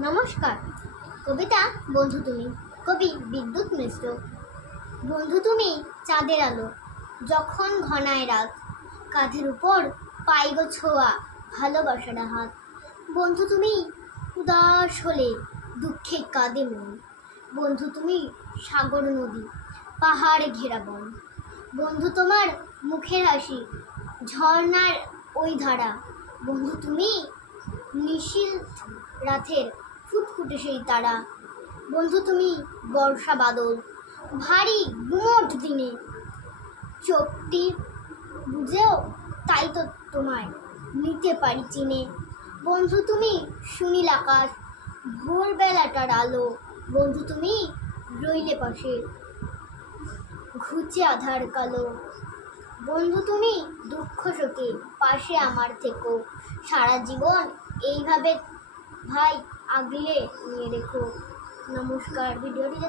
নমস্কার। কবিতা, বন্ধু তুমি। কবি বিদ্যুৎ মিশ্র। বন্ধু তুমি চাঁদের আলো, যখন ঘনায় রাত, কাঁধের উপর পাই গো ছোঁয়া ভালোবাসার হাত বন্ধু তুমি উদাস হলে দুঃখে কাঁদে মন। বন্ধু তুমি সাগর নদী, পাহাড়ে ঘেরা বন। বন্ধু তোমার মুখের হাসি ঝর্নার ওই ধারা। বন্ধু তুমি নিশিল রাতের ফুটফুটে সেই তারা। বন্ধু, তুমি বর্ষা বাদল, ভারী গুমট দিনে। চোখটি বুঝেও তাই তো তোমায় নিতে পারি চিনে। বন্ধু, তুমি সুনীল আকাশ, ভোরবেলাটার আলো। বন্ধু, তুমি রইলে পাশে, ঘুচে আধার কালো। বন্ধু, তুমি দুঃখ শোকে পাশে আমার থেকো। সারা জীবন এইভাবে ভাই আগলে নিয়ে রেখো নমস্কার ভিডিওটি